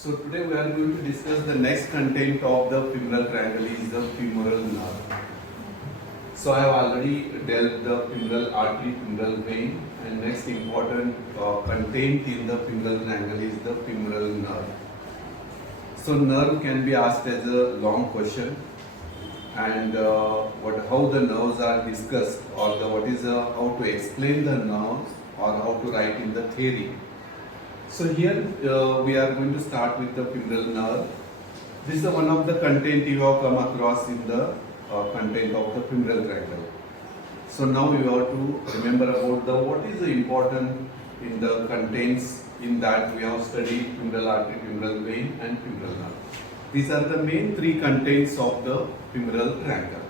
So today we are going to discuss the next content of the femoral triangle is the femoral nerve. So I have already dealt the femoral artery, femoral vein, and next important content in the femoral triangle is the femoral nerve. So nerve can be asked as a long question, and how the nerves are discussed, or how to explain the nerves, or how to write in the theory. So here we are going to start with the femoral nerve. This is one of the content you have come across in the content of the femoral triangle. So now you have to remember about what is the important in the contents in that we have studied femoral artery, femoral vein and femoral nerve. These are the main three contents of the femoral triangle.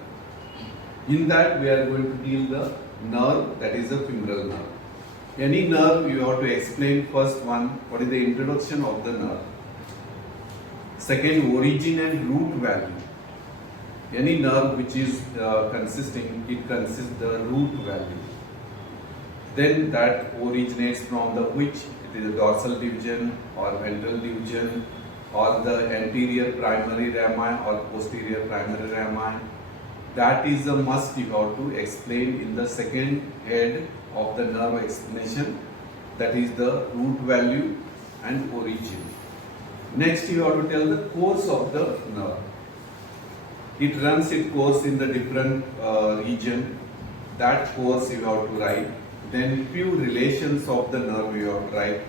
In that we are going to deal the nerve, that is the femoral nerve. Any nerve you have to explain first one, what is the introduction of the nerve. Second, origin and root value. Any nerve which is it consists the root value. Then that originates from the which, it is a dorsal division or ventral division or the anterior primary rami or posterior primary rami. That is a must you have to explain in the second head of the nerve explanation, that is the root value and origin. Next you have to tell the course of the nerve. It runs its course in the different region. That course you have to write. Then few relations of the nerve you have to write.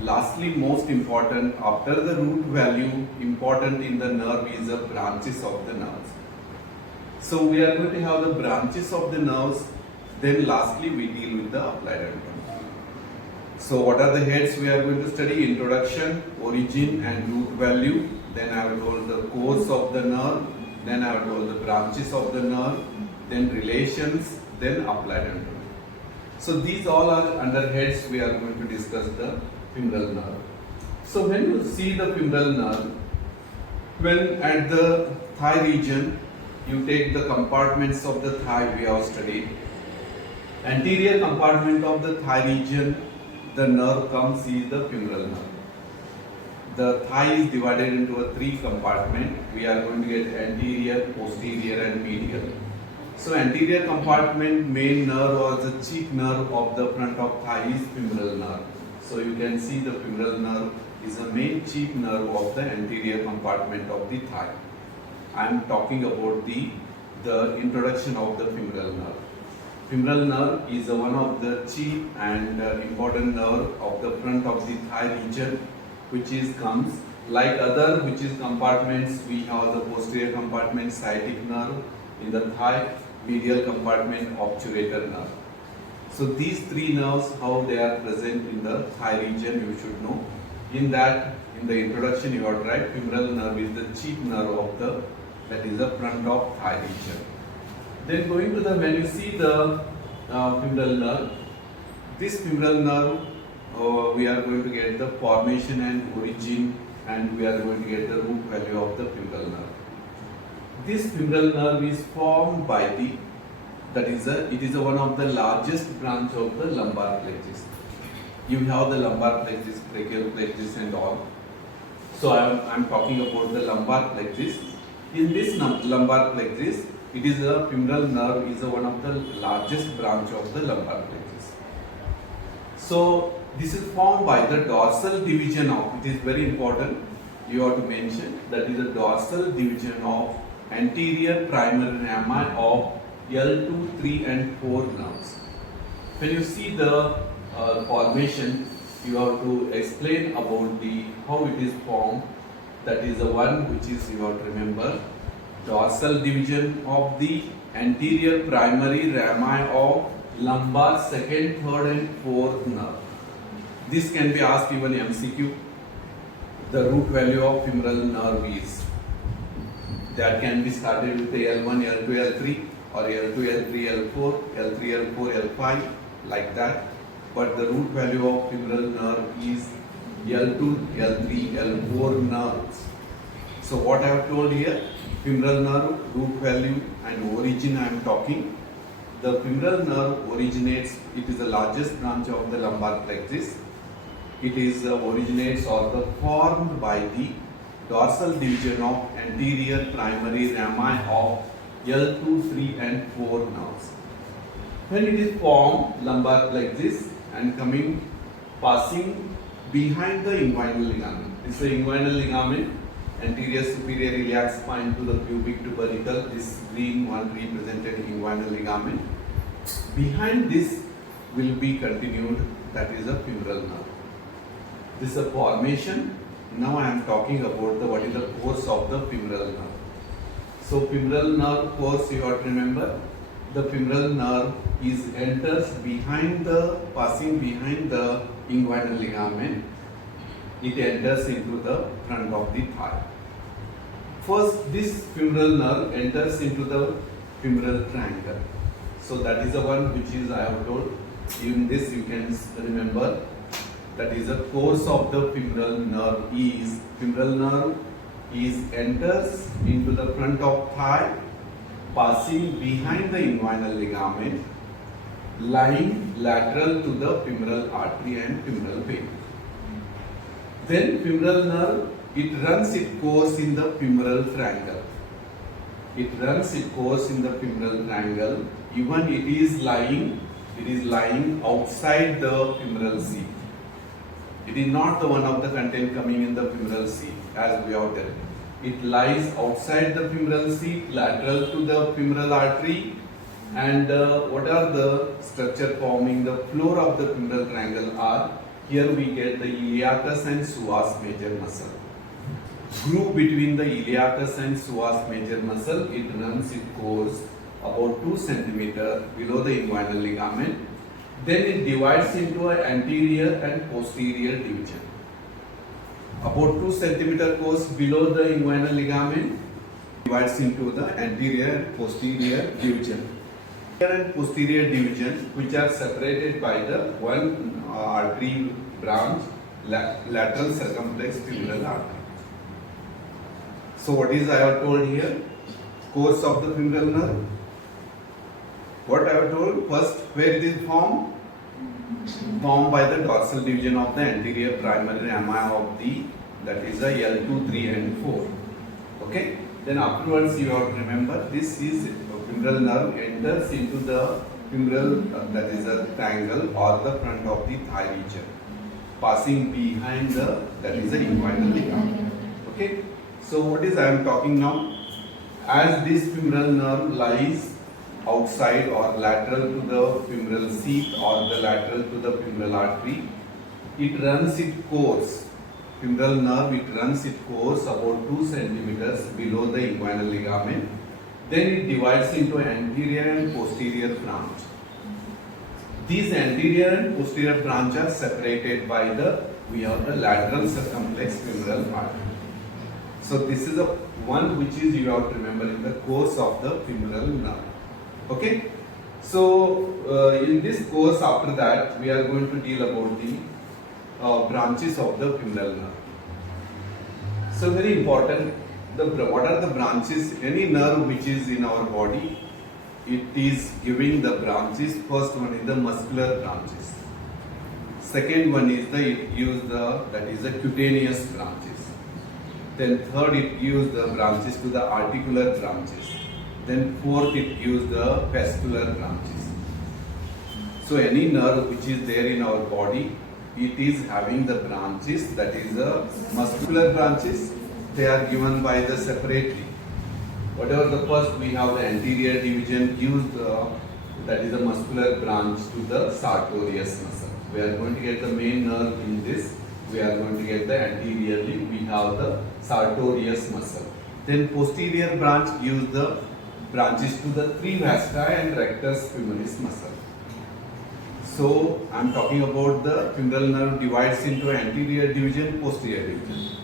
Lastly, most important, after the root value, important in the nerve is the branches of the nerves. So we are going to have the branches of the nerves. Then lastly we deal with the applied anatomy. So what are the heads we are going to study? Introduction, origin and root value. Then I have told the course of the nerve. Then I have told the branches of the nerve. Then relations. Then applied anatomy. So these all are under heads we are going to discuss the femoral nerve. So when you see the femoral nerve, when at the thigh region, you take the compartments of the thigh we have studied. Anterior compartment of the thigh region, the nerve comes is the femoral nerve. The thigh is divided into a three compartment. We are going to get anterior, posterior and medial. So anterior compartment main nerve or the cheek nerve of the front of thigh is femoral nerve. So you can see the femoral nerve is the main cheek nerve of the anterior compartment of the thigh. I am talking about the introduction of the femoral nerve. Femoral nerve is one of the chief and important nerve of the front of the thigh region, which comes like other compartments. We have the posterior compartment, sciatic nerve in the thigh, medial compartment, obturator nerve. So these three nerves, how they are present in the thigh region, you should know. In the introduction you have to write femoral nerve is the chief nerve that is the front of thigh region. Then going to when you see the femoral nerve, this femoral nerve we are going to get the formation and origin, and we are going to get the root value of the femoral nerve. This femoral nerve is formed by it is one of the largest branch of the lumbar plexus. You have the lumbar plexus, brachial plexus and all. So I am talking about the lumbar plexus. In this lumbar plexus, it is a femoral nerve is one of the largest branch of the lumbar plexus. So this is formed by the dorsal division of, it is very important, you have to mention, that is the dorsal division of anterior primary rami of L2, 3 and 4 nerves. When you see the formation, you have to explain about how it is formed. That is the one which is you have to remember. Dorsal division of the anterior primary rami of lumbar 2nd, 3rd and 4th nerve. This can be asked even MCQ. The root value of femoral nerve is, that can be started with the L1, L2, L3 or L2, L3, L4, L3, L4, L5 like that. But the root value of femoral nerve is L2, L3, L4 nerves. So what I have told here, femoral nerve, root value and origin I am talking. The femoral nerve originates, it is the largest branch of the lumbar plexus. It is originates or the formed by the dorsal division of anterior primary rami of L2, 3 and 4 nerves. When it is formed lumbar like this and passing behind the inguinal ligament. This is the inguinal ligament, anterior superior iliac spine to the pubic tubercle. This green one represented inguinal ligament. Behind this will be continued, that is a femoral nerve. This is a formation. Now I am talking about what is the course of the femoral nerve. So femoral nerve course, you have to remember, the femoral nerve enters passing behind the inguinal ligament. It enters into the front of the thigh. First, this femoral nerve enters into the femoral triangle. So that is the one which is I have told. In this you can remember, that is the course of the femoral nerve enters into the front of thigh, passing behind the inguinal ligament, lying lateral to the femoral artery and femoral vein. Then femoral nerve, it runs its course in the femoral triangle. Even it is lying outside the femoral seat. It is not the one of the content coming in the femoral seat as we have told. It lies outside the femoral seat, lateral to the femoral artery, and what are the structure forming the floor of the femoral triangle are, here we get the iliacus and psoas major muscle. Groove between the iliacus and psoas major muscle, it runs its course about 2 cm below the inguinal ligament. Then it divides into an anterior and posterior division. About 2 cm course below the inguinal ligament, divides into the anterior and posterior division. Anterior and posterior division, which are separated by the one artery branch, lateral circumflex femoral artery. So what is I have told here? Course of the femoral nerve. What I have told? First, where it is formed? Formed by the dorsal division of the anterior primary rami of the, that is the L2, 3 and 4. Okay? Then afterwards you have to remember, this is femoral nerve enters into the femoral, that is a triangle or the front of the thigh region, passing behind the, that is the inguinal ligament. Okay? So what is I am talking now? As this femoral nerve lies outside or lateral to the femoral seat or the lateral to the femoral artery, it runs its course. Femoral nerve, it runs its course about 2 cm below the inguinal ligament. Then it divides into anterior and posterior branch. These anterior and posterior branch are separated by we have the lateral circumflex femoral artery. So this is the one which is you have to remember in the course of the femoral nerve. Okay? So in this course, after that we are going to deal about the branches of the femoral nerve. So very important, what are the branches? Any nerve which is in our body, it is giving the branches. First one is the muscular branches. Second one is it gives the cutaneous branches. Then third, it gives the branches to the articular branches. Then fourth, it gives the vascular branches. So any nerve which is there in our body, it is having the branches, that is the muscular branches. They are given by the separately. Whatever the first, we have the anterior division gives that is the muscular branch to the sartorius muscle. We are going to get the main nerve in this. We are going to get the anteriorly, we have the sartorius muscle. Then posterior branch gives the branches to the 3 vasti and rectus femoris muscle. So I am talking about the femoral nerve divides into anterior division, posterior division.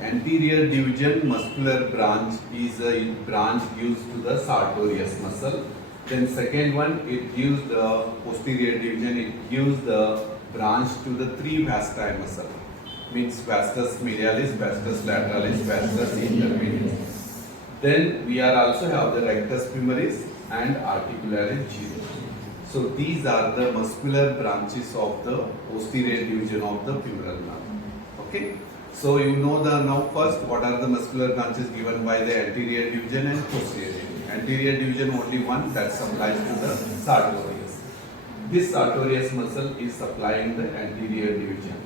Anterior division muscular branch is a branch gives to the sartorius muscle. Then second one, it gives the posterior division, it gives the branch to the 3 vasti muscle. Means vastus medialis, vastus lateralis, vastus intermedius. Then we are also have the rectus femoris and articularis gyrus. So these are the muscular branches of the posterior division of the femoral nerve. Okay. So you know the now first what are the muscular branches given by the anterior division and posterior division. Anterior division only one, that supplies to the sartorius. This sartorius muscle is supplying the anterior division.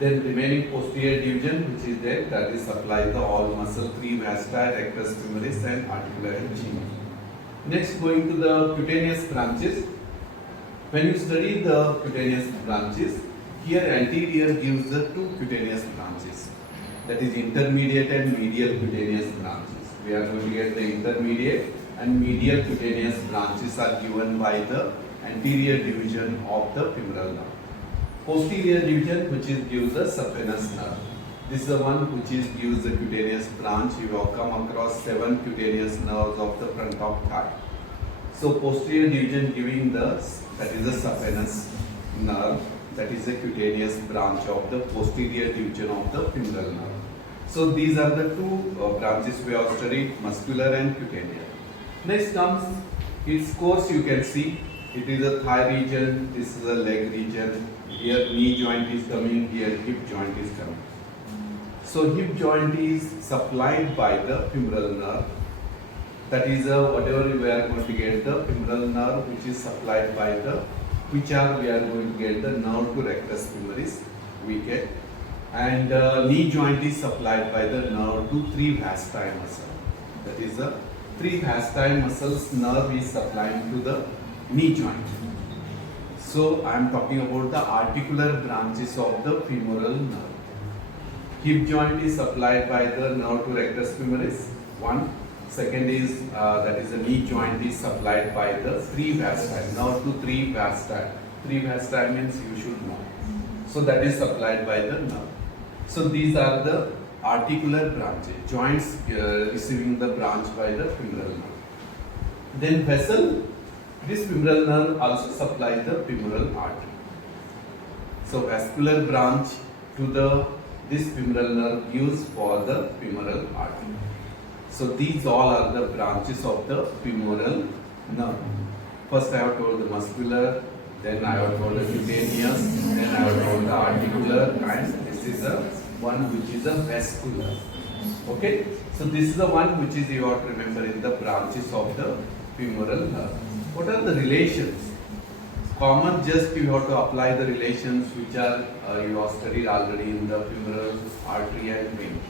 Then remaining posterior division which is there, that is supply the all muscle 3 vasti, rectus femoris and articular gemini. Next, going to the cutaneous branches. When you study the cutaneous branches, here anterior gives the 2 cutaneous branches, that is intermediate and medial cutaneous branches. We are going to get the intermediate and medial cutaneous branches are given by the anterior division of the femoral nerve. Posterior division which is gives the saphenous nerve. This is the one which is gives the cutaneous branch. You will come across 7 cutaneous nerves of the front of thigh. So posterior division giving the, that is the saphenous nerve, that is the cutaneous branch of the posterior division of the femoral nerve. So these are the 2 branches we have studied, muscular and cutaneous. Next comes its course. You can see it is a thigh region, this is a leg region, here knee joint is coming, here hip joint is coming. So hip joint is supplied by the femoral nerve. That is whatever we are going to get the femoral nerve which is supplied by the, which are we are going to get the nerve to rectus femoris, we get, and knee joint is supplied by the nerve to 3 vasti muscle. That is the 3 vasti muscles nerve is supplying to the knee joint. So I am talking about the articular branches of the femoral nerve. Hip joint is supplied by the nerve to rectus femoris, one. Second is that is the knee joint is supplied by the 3 vasti, nerve to 3 vasti. 3 vasti means you should know. So that is supplied by the nerve. So these are the articular branches, joints receiving the branch by the femoral nerve. Then vessel, this femoral nerve also supplies the femoral artery. So vascular branch to the, this femoral nerve gives for the femoral artery. So these all are the branches of the femoral nerve. First I have told the muscular, then I have told the cutaneous, then I have told the articular, and this is the one which is a vascular. Okay, so this is the one which is you have to remember in the branches of the femoral nerve. What are the relations? Common, just you have to apply the relations which are you have studied already in the femoral artery and vein.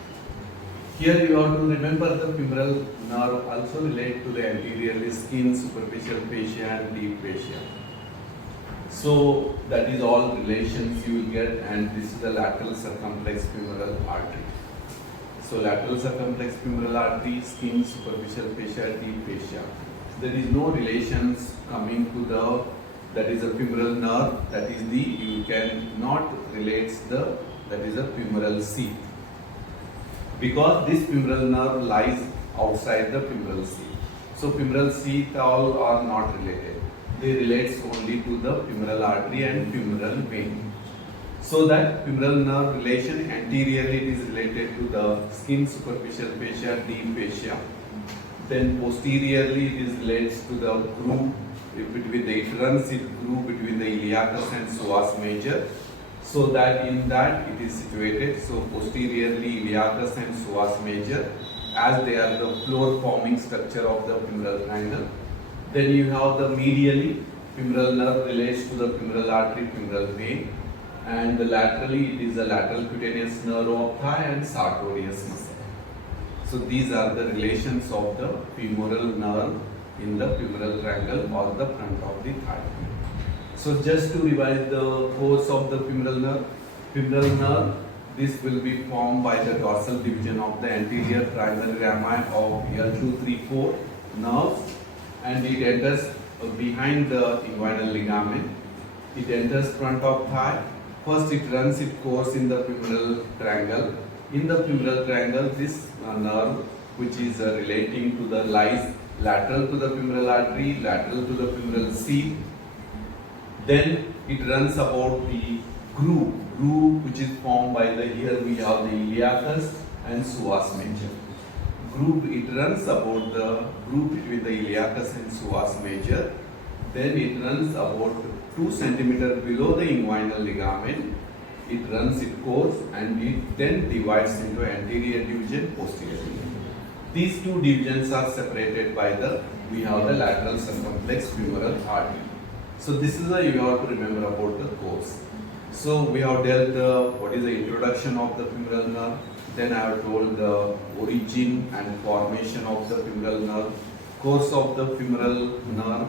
Here you have to remember the femoral nerve also relate to the anteriorly skin, superficial fascia and deep fascia. So that is all relations you will get, and this is the lateral circumflex femoral artery. So lateral circumflex femoral artery, skin, superficial fascia, deep fascia. There is no relations coming to the, that is a femoral nerve, that is the, you can not relates the, that is a femoral sheath. Because this femoral nerve lies outside the femoral sheath. So femoral sheath all are not related. They relates only to the femoral artery and femoral vein. So that femoral nerve relation anteriorly it is related to the skin, superficial fascia, deep fascia. Then posteriorly it is relates to the groove between the, it runs it groove between the iliacus and psoas major. So that in that it is situated. So posteriorly iliacus and psoas major, as they are the floor forming structure of the femoral triangle. Then you have the medially femoral nerve relates to the femoral artery, femoral vein, and the laterally it is the lateral cutaneous nerve of thigh and sartorius muscle. So these are the relations of the femoral nerve in the femoral triangle or the front of the thigh. So just to revise the course of the femoral nerve, this will be formed by the dorsal division of the anterior triangle rami of L234 nerves, and it enters behind the inguinal ligament. It enters front of thigh. First it runs its course in the femoral triangle. In the femoral triangle, this nerve which is relating to the lies lateral to the femoral artery, lateral to the femoral sheath. Then it runs about the groove which is formed by the, here we have the iliacus and psoas major. Groove, it runs about the groove between the iliacus and psoas major. then it runs about 2 centimeter below the inguinal ligament. It runs its course and it then divides into anterior division, posterior division. These two divisions are separated by we have the lateral circumflex femoral artery. So this is you have to remember about the course. So we have dealt what is the introduction of the femoral nerve. Then I have told the origin and formation of the femoral nerve, course of the femoral nerve,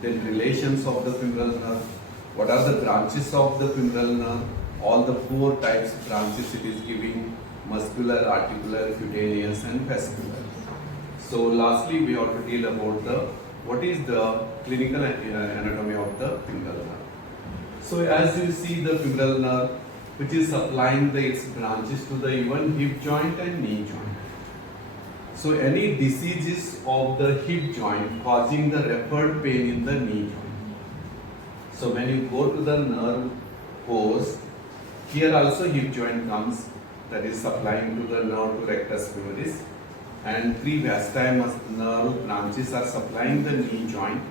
then relations of the femoral nerve, what are the branches of the femoral nerve, all the 4 types of branches it is giving: muscular, articular, cutaneous and vascular. So lastly we have to deal about what is the clinical anatomy of the femoral nerve. So as you see the femoral nerve, which is supplying its branches to the even hip joint and knee joint. So any diseases of the hip joint causing the referred pain in the knee joint. So when you go to the nerve course, here also hip joint comes, that is supplying to the nerve to rectus femoris, and 3 vastae nerve branches are supplying the knee joint.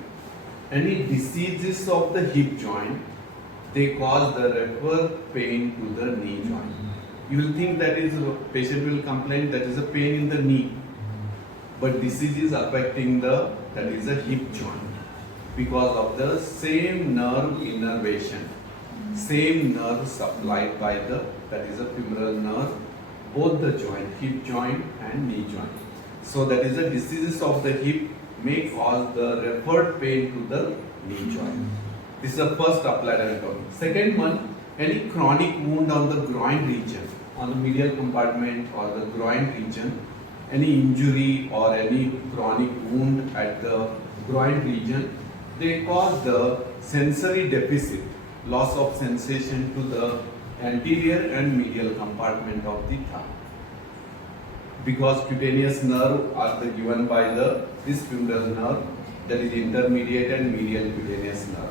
Any diseases of the hip joint, they cause the referred pain to the knee joint. You will think that is patient will complain that is a pain in the knee, but disease is affecting that is a hip joint because of the same nerve innervation, same nerve supplied by that is a femoral nerve, both the joint, hip joint and knee joint. So that is the diseases of the hip may cause the referred pain to the knee joint. This is the first applied anatomy. Second one, any chronic wound on the groin region, on the medial compartment or the groin region, any injury or any chronic wound at the groin region, they cause the sensory deficit, loss of sensation to the anterior and medial compartment of the thigh. Because cutaneous nerve are given by this femoral nerve, that is intermediate and medial cutaneous nerve.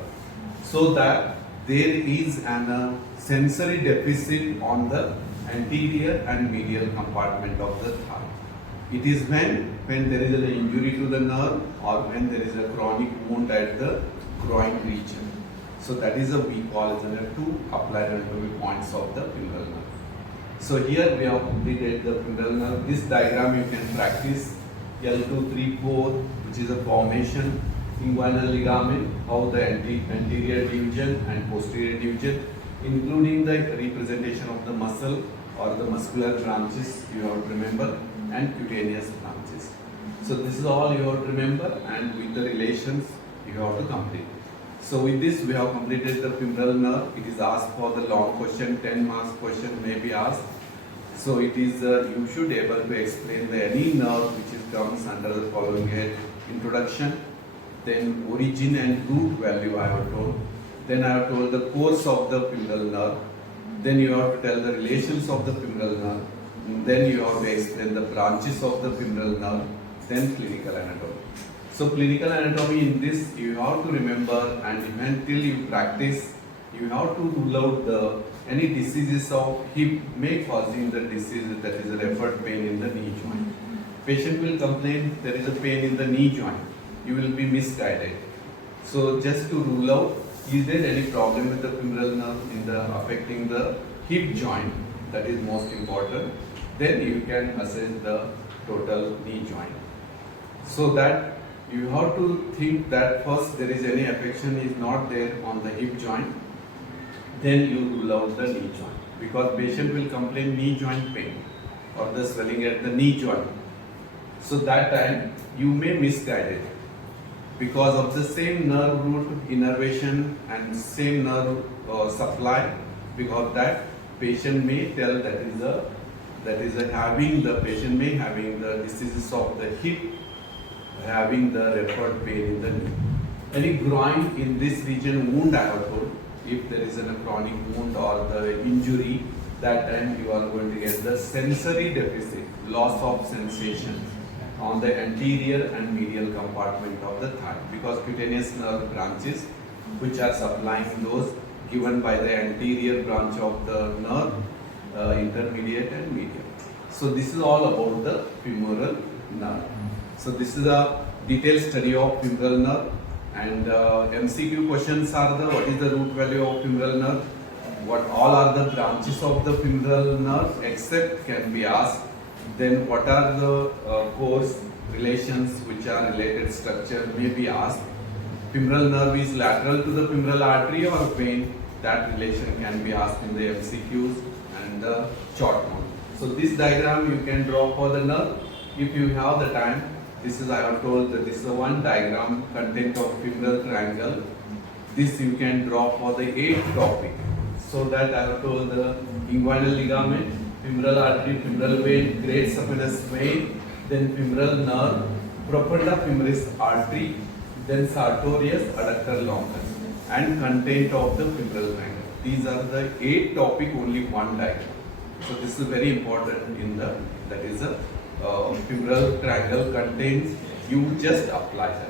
So that there is a sensory deficit on the anterior and medial compartment of the thigh. It is when there is an injury to the nerve or when there is a chronic wound at the groin region. So that is we call as 2 applied anatomy points of the femoral nerve. So here we have completed the femoral nerve. This diagram you can practice L2, 3, 4, which is a formation, inguinal ligament, how the anterior division and posterior division, including the representation of the muscle or the muscular branches you have to remember, and cutaneous branches. So this is all you have to remember, and with the relations you have to complete. So with this we have completed the femoral nerve. It is asked for the long question, 10 marks question may be asked. So it is you should able to explain any nerve which comes under the following head: introduction, then origin and root value I have told, then I have told the course of the femoral nerve, then you have to tell the relations of the femoral nerve, then you have to explain the branches of the femoral nerve, then clinical anatomy. So clinical anatomy in this you have to remember, and even till you practice, you have to rule out any diseases of hip may causing the disease, that is a referred pain in the knee joint. Patient will complain there is a pain in the knee joint. You will be misguided. So just to rule out, is there any problem with the femoral nerve in affecting the hip joint? That is most important. Then you can assess the total knee joint. So that you have to think that first there is any affection is not there on the hip joint, then you rule out the knee joint, because patient will complain knee joint pain or the swelling at the knee joint. So that time you may misguide it because of the same nerve root innervation and same nerve supply. Because that patient may tell that is having the patient may having the diseases of the hip, having the referred pain in the knee. Any groin in this region wound I have told, if there is a chronic wound or the injury, that time you are going to get the sensory deficit, loss of sensation on the anterior and medial compartment of the thigh, because cutaneous nerve branches which are supplying those given by the anterior branch of the nerve, intermediate and medial. So this is all about the femoral nerve. So this is a detailed study of femoral nerve. And MCQ questions are the what is the root value of femoral nerve, what all are the branches of the femoral nerve except can be asked, then what are the course relations which are related structure may be asked. Femoral nerve is lateral to the femoral artery or vein, that relation can be asked in the MCQs and the short one. So this diagram you can draw for the nerve if you have the time. This is, I have told that this is one diagram, content of femoral triangle. This you can draw for the 8th topic. So that I have told the inguinal ligament, femoral artery, femoral vein, great saphenous vein, then femoral nerve, profunda femoris artery, then sartorius, adductor longus, and content of the femoral triangle. These are the 8 topic, only one diagram. So this is very important in the, that is a femoral triangle contains, you just apply that.